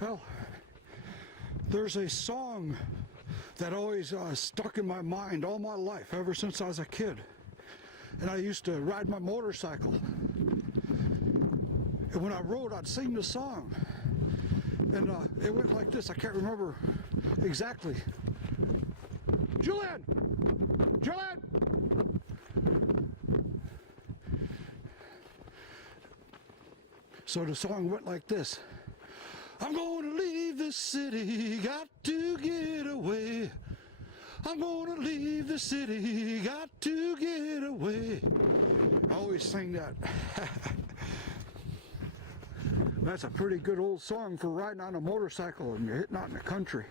Well, there's a song that always stuck in my mind all my life, ever since I was a kid. And I used to ride my motorcycle. And when I rode, I'd sing the song. And it went like this. I can't remember exactly. Julian! Julian! So the song went like this. I'm going to leave this city, got to get away. I'm going to leave the city, got to get away. I always sing that. That's a pretty good old song for riding on a motorcycle and you're hitting out in the country.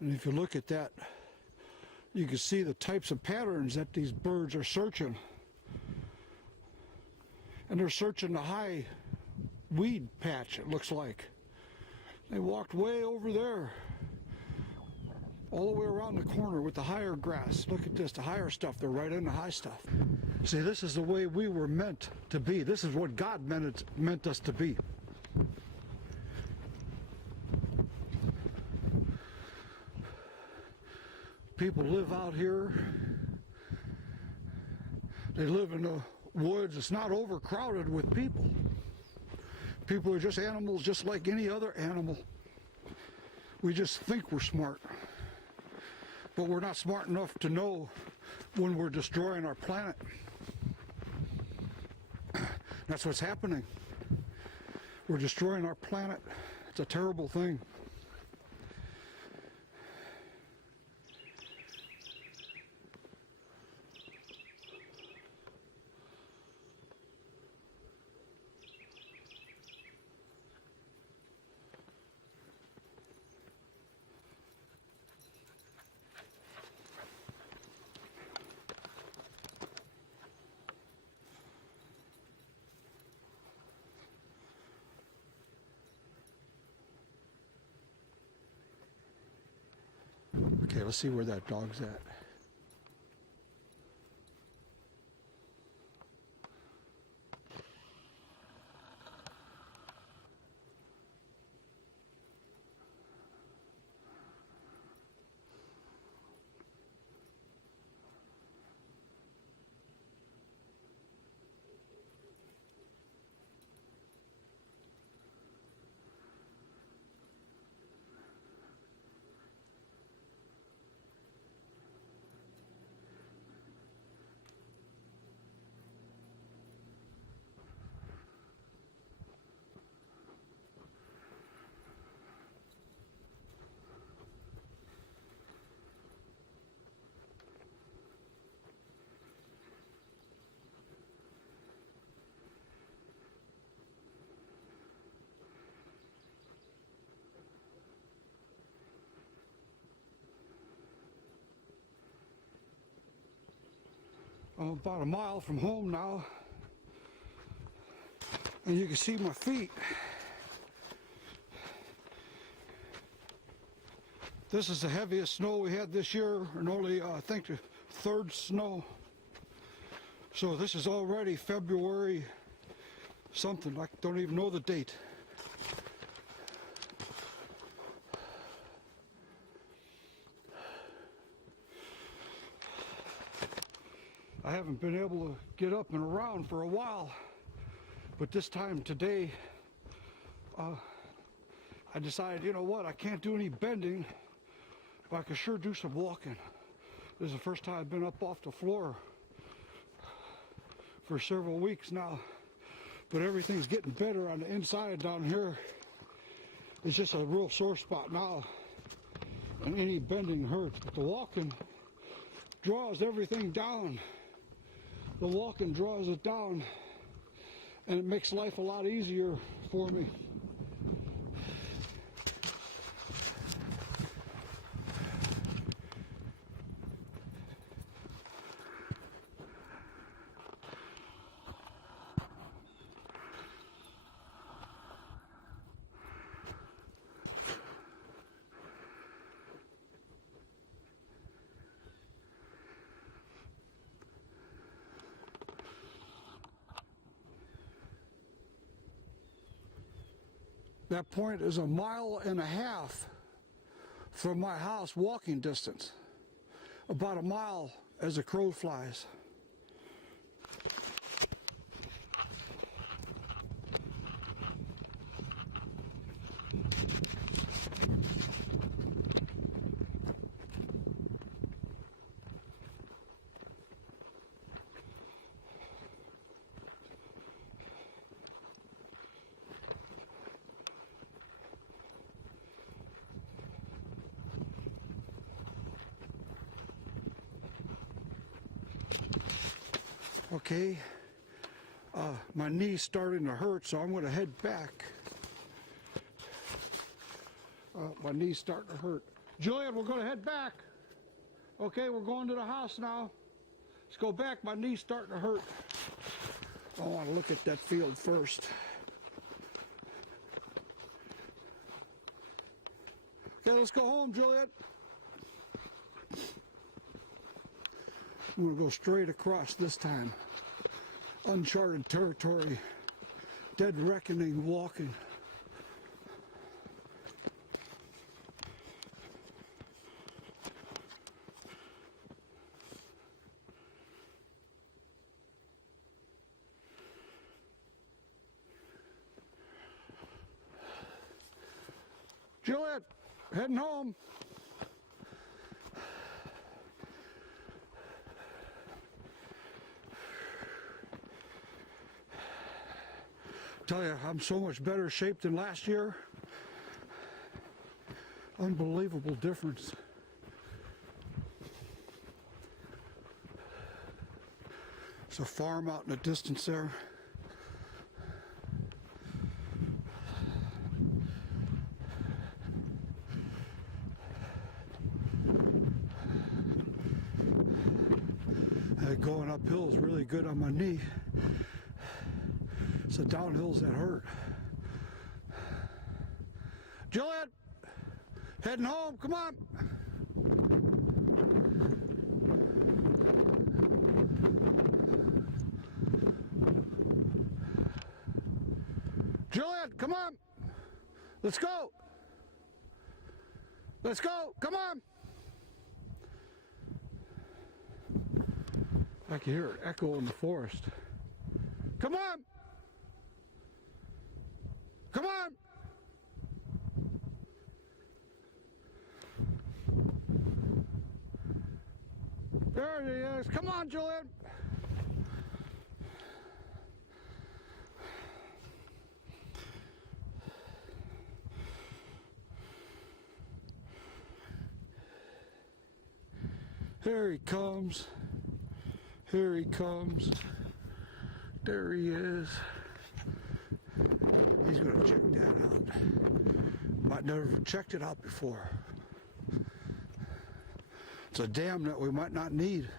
And if you look at that, you can see the types of patterns that these birds are searching. And they're searching the high weed patch, it looks like. They walked way over there, all the way around the corner with the higher grass. Look at this, the higher stuff, they're right in the high stuff. See, this is the way we were meant to be. This is what God meant us to be. People live out here. They live in the woods. It's not overcrowded with people. People are just animals just like any other animal. We just think we're smart. But we're not smart enough to know when we're destroying our planet. That's what's happening. We're destroying our planet. It's a terrible thing. Okay, let's see where that dog's at. I'm about a mile from home now, and you can see my feet. This is the heaviest snow we had this year, and only I think the third snow. So this is already February something, I don't even know the date. I haven't been able to get up and around for a while, but this time today, I decided, you know what, I can't do any bending, but I can sure do some walking. This is the first time I've been up off the floor for several weeks now, but everything's getting better on the inside down here. It's just a real sore spot now, and any bending hurts, but the walking draws everything down. The walking draws it down, and it makes life a lot easier for me. That point is 1.5 miles from my house walking distance. About 1 mile as the crow flies. Okay, my knee's starting to hurt, so I'm going to head back. My knee's starting to hurt. Julian, we're going to head back. Okay, we're going to the house now. Let's go back. My knee's starting to hurt. I want to look at that field first. Okay, let's go home, Juliet. I'm going to go straight across this time. Uncharted territory. Dead reckoning walking. Juliet, heading home. Tell you, I'm so much better shape than last year. Unbelievable difference. There's a farm out in the distance there. Going uphill is really good on my knee. It's the downhills that hurt. Juliet, heading home, come on. Juliet, come on. Let's go. Let's go, come on. I can hear an echo in the forest. Come on! Come on! There he is. Come on, Julian! Here he comes. Here he comes. There he is. He's going to check that out. Might never have checked it out before. It's a dam that we might not need.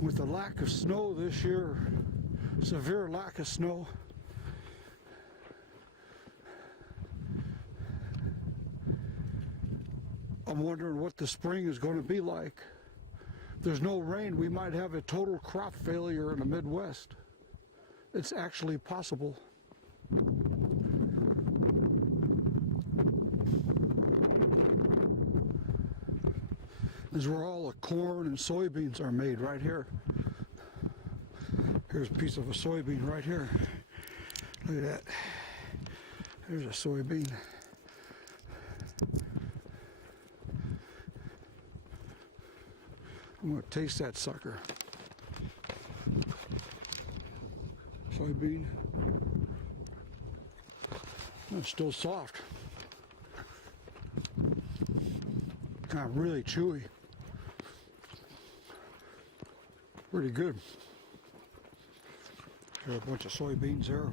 With the lack of snow this year, severe lack of snow, I'm wondering what the spring is going to be like. If there's no rain, we might have a total crop failure in the Midwest. It's actually possible. This is where all the corn and soybeans are made, right here. Here's a piece of a soybean right here. Look at that. There's a soybean. I'm going to taste that sucker. Soybean. It's still soft. Kind of really chewy. Pretty good. Got a bunch of soybeans there.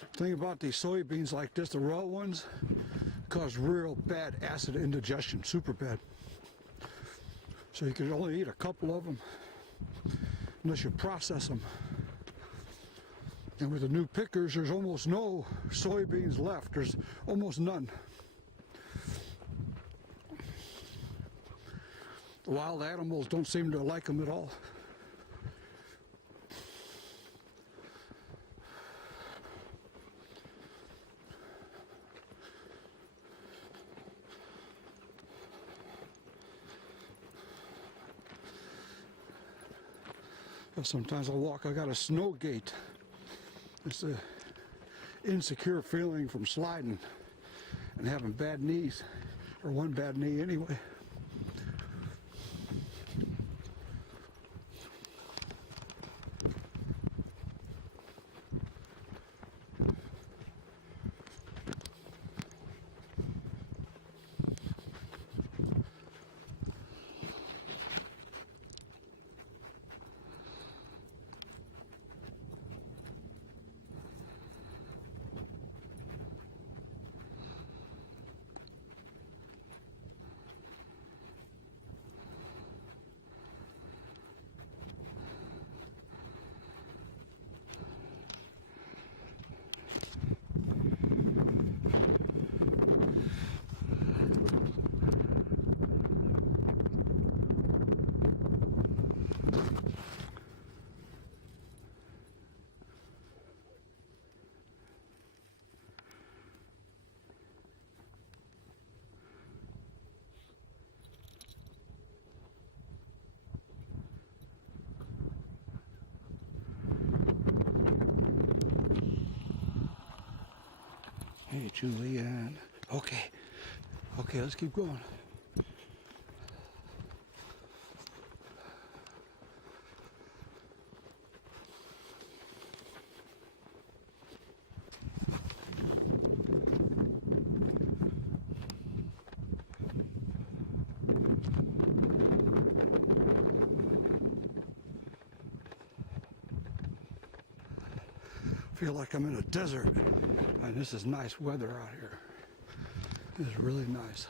The thing about these soybeans like this, the raw ones, cause real bad acid indigestion, super bad. So you can only eat a couple of them unless you process them. And with the new pickers, there's almost no soybeans left. There's almost none. The wild animals don't seem to like them at all. Because sometimes I walk, I got a snow gait. It's a insecure feeling from sliding and having bad knees, or one bad knee anyway. Hey, Julianne. Okay. Okay, let's keep going. Feel like I'm in a desert, and this is nice weather out here. This is really nice.